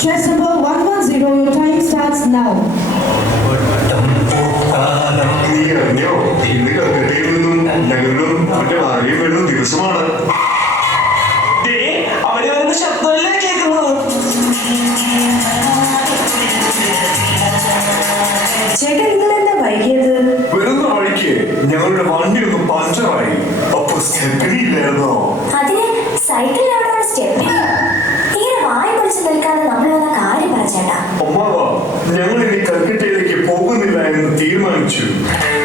Chess number 110, your time starts now. ദിവസമാണ് അവിടെ വരുന്ന ശബ്ദമല്ലേ കേൾക്കുന്നത്. ചേട്ടൻ ഇന്നലെന്താ വൈകിയത്? വരുന്ന വഴിക്ക് ഞങ്ങളുടെ വണ്ടി ഒന്ന് പഞ്ചറായി. അപ്പൊ സ്റ്റെപ്പിനി ഇല്ലായിരുന്നോ? അതിന് സൈക്കിളിൽ എവിടെയാണ് സ്റ്റെപ്പിനി? ഇങ്ങനെ വായ പിടിച്ച് നിൽക്കാതെ നമ്മൾ വന്ന കാര്യം പറ ചേട്ടാ. അമ്മാവാ, ഞങ്ങൾ ഇനി കൽക്കട്ടയിലേക്ക് പോകുന്നില്ല എന്ന് തീരുമാനിച്ചു.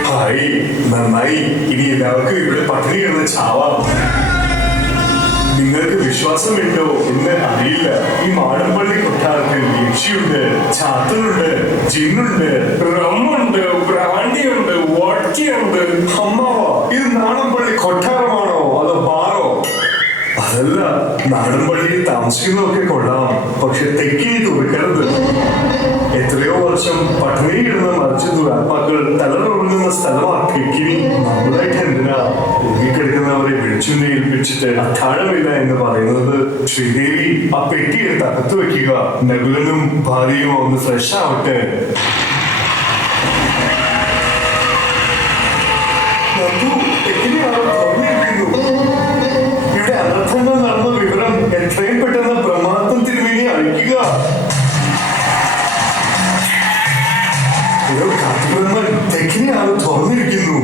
ഹായ്, നന്നായി. ഇനി എല്ലാവർക്കും ഇവിടെ പട്ടിണി കിടന്ന് ചാവാം. നിങ്ങൾക്ക് വിശ്വാസമുണ്ടോ എന്ന് അറിയില്ല. ഈ മാടമ്പള്ളി കൊട്ടാരത്തിൽ യക്ഷിയുണ്ട്, ചാത്തനുണ്ട്, ജിന്നുണ്ട്, റമ്മുണ്ട്, ബ്രാൻഡിയുണ്ട്, വടക്കിയുണ്ട്. അമ്മാവാ, ഇത് നാടമ്പള്ളി കൊട്ടാരമാണോ അതോ ബാറോ? അതല്ല, നാടൻപള്ളിയിൽ താമസിക്കുന്നതൊക്കെ കൊള്ളാം, പക്ഷെ തെക്കിനി തുറക്കരുത്. എത്രയോ വർഷം പട്ടിണി കിടന്ന് മറിച്ച് ദുരാത്മാക്കൾ തലറുന്ന സ്ഥലമാണ് തെക്കിനി. നമ്മളായിട്ട് എന്തിനാ ഉറങ്ങിക്കിടക്കുന്നവരെ വിളിച്ചുന്നെ ഏൽപ്പിച്ചിട്ട് അത്താഴമില്ല എന്ന് പറയുന്നത്? ശ്രീദേവി, ആ പെട്ടി എടുത്ത് അകത്ത് വെക്കുക. നകുലനും ഭാര്യയും ഒന്ന് ഫ്രഷ് ആവട്ടെ. ഇവിടെ അനർത്ഥങ്ങൾ നടന്ന വിവരം എത്രയും പെട്ടെന്ന് ബ്രഹ്മാത്മ തിരുമേനി അറിയിക്കുക. കാർത്തികബ്രഹ്മൻ തെക്കിനെയാണ് തുറന്നിരിക്കുന്നു.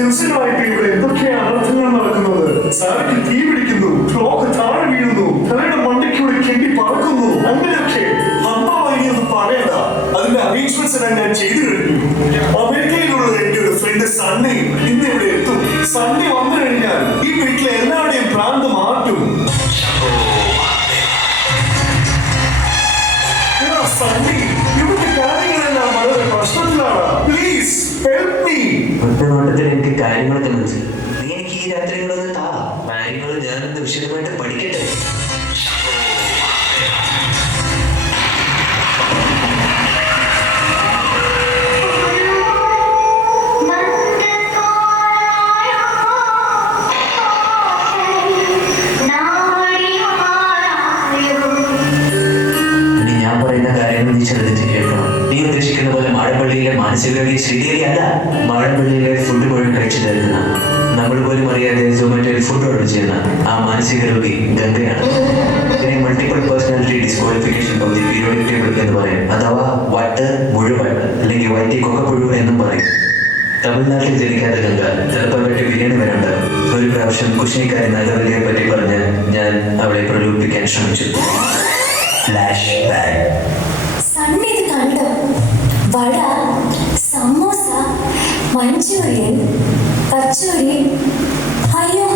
ദിവസങ്ങളായിട്ട് ഇവിടെ എന്തൊക്കെയാണ് അനർത്ഥങ്ങൾ നടക്കുന്നത്? സാറിക്ക് തീ പിടിക്കുന്നു, ക്ലോക്ക് താഴെ വീഴുന്നു, തലയുടെ മണ്ടയ്ക്കൂടെ കെട്ടി പറക്കുന്നു. അങ്ങനെയൊക്കെ അമ്മാവായി ഒന്ന് പറയണ്ട. അതിന്റെ അറേഞ്ച്മെന്റ്സ് എല്ലാം ഞാൻ ചെയ്തു കഴിഞ്ഞു. അമേരിക്കയിലുള്ള എന്റെ ഒരു ഫ്രണ്ട് സണ്ണി ഇന്ന് ഇവിടെ എത്തും. സണ്ണി വന്നു കഴിഞ്ഞാൽ ഈ വീട്ടിലെ എല്ലാവരുടെയും ഭ്രാന്ത് മാറ്റും. സണ്ണി, ഇവിടുത്തെ കാര്യങ്ങളെല്ലാം വളരെ പ്രശ്നത്തിലാണ്. Please help me. ഒറ്റനോട്ടത്തിൽ എനിക്ക് കാര്യങ്ങളൊക്കെ മനസ്സിലായി. നീ എനിക്ക് ഈ രാത്രികളൊന്ന് താ, കാര്യങ്ങൾ ഞാനൊന്ന് വിശദമായിട്ട് പഠിക്കട്ടെ. ഞാൻ പറയുന്ന കാര്യങ്ങൾ നീ ശ്രദ്ധിച്ച് കേൾക്കണം. നീ ഉദ്ദേശിക്കുന്ന പോലെ മാടമ്പള്ളിയിലെ മാനസിക രോഗി ശ്രീദേവി അല്ല. മാടമ്പള്ളിയിലെ ഫുഡ് മുഴുവൻ കഴിച്ചു തരുന്ന, നമ്മൾ പോലും അറിയാതെ സൊമാറ്റോയിൽ ഫുഡ് ഓർഡർ ചെയ്യുന്ന ആ മാനസിക രോഗി ഗംഗയാണ്. ഇതിനെ multiple personality disqualification of the periodic table എന്ന് പറയും. അഥവാ വട്ട് മുഴുവൻ, അല്ലെങ്കിൽ വൈറ്റി കൊക്കപ്പുഴു എന്നും പറയും. തമിഴ്നാട്ടിൽ ജനിക്കാത്ത ഗംഗ ചിലപ്പോൾ വെട്ടി ബിരിയാണി വരണ്ട്. ഒരു പ്രാവശ്യം കുശിനിക്കാരി നഗവലിയെ പറ്റി പറഞ്ഞ് ഞാൻ അവളെ പ്രലോഭിപ്പിക്കാൻ ശ്രമിച്ചു. Flash back. സണ്ണി ഇത് കണ്ടോ? വട, സമോസ, മഞ്ചൂരിയൻ, കച്ചോരി. അയ്യോ,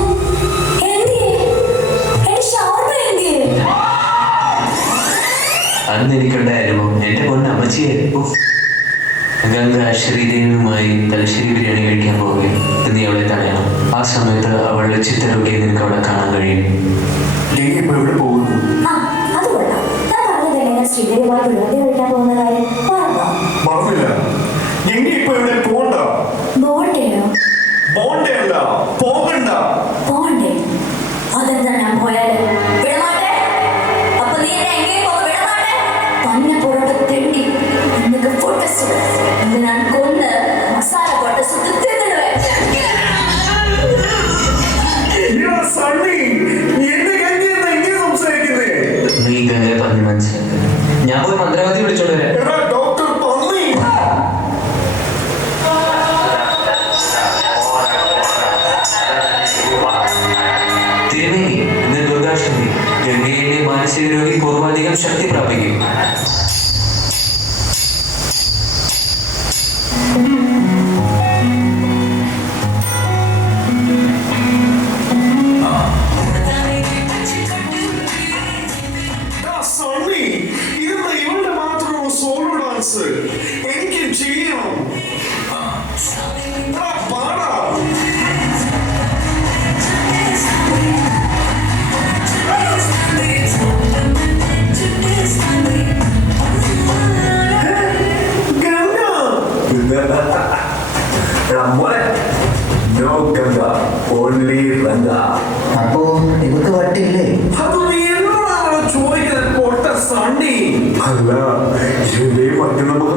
എന്തിയെ? ഷവർമ എന്തിയെ? അന്ന് എനിക്കുണ്ടായ അനുഭവം എന്റെ പൊന്ന അമ്മച്ചിയെ. ഗംഗ ശ്രീദേവിയുമായി തലശ്ശേരി ബിരിയാണി കഴിക്കാൻ പോവുകയും നീ അവളെ തടയണം. ആ സമയത്ത് അവളുടെ ചിത്രരോഗിയെ നിനക്ക് അവിടെ കാണാൻ കഴിയും. ഇപ്പൊ എവിടെ പോകുന്നു? അത് കൊള്ളാം. ഞാൻ പറഞ്ഞതല്ലേ ശ്രീദേവിയുമായി ബിരിയാണി കഴിക്കാൻ പോകുന്ന കാര്യം മറന്നോ? മറന്നില്ല. എങ്ങനെ ഇപ്പൊ എവിടെ പോകണ്ട? ബോണ്ടയോ? പോണ്ടേ അല്ല, പോകണ്ട. പോണ്ടേ? അതെന്താ ഞാൻ പോയാല് വിടമാട്ടെ? അപ്പൊ നീ എന്നെ എങ്ങനെ പോകുന്നു? വിടമാട്ടെ? തന്നെ പൊറോട്ട തെണ്ടി നിനക്ക് ഫോട്ടോസ് ഞാൻ കൊന്ന് മസാല പോട്ട് സുത്തി നീ ഗംഗയെ പറഞ്ഞ് മനസ്സിലാക്കുക. ഞാൻ പോയി മന്ത്രവാദി വിളിച്ചോണ്ട് വരാം. ഡോക്ടർ മോനെ നോ ഗംഗ ഓൺലി റംഗ. അപ്പോ ഇവർക്ക് വട്ടില്ലേ? അപ്പൊ നീ എന്നോടാണോ ചോദിക്കുന്നത് പൊട്ട സണ്ണി? അല്ല ഇതിന്റെ മറ്റു നമുക്ക്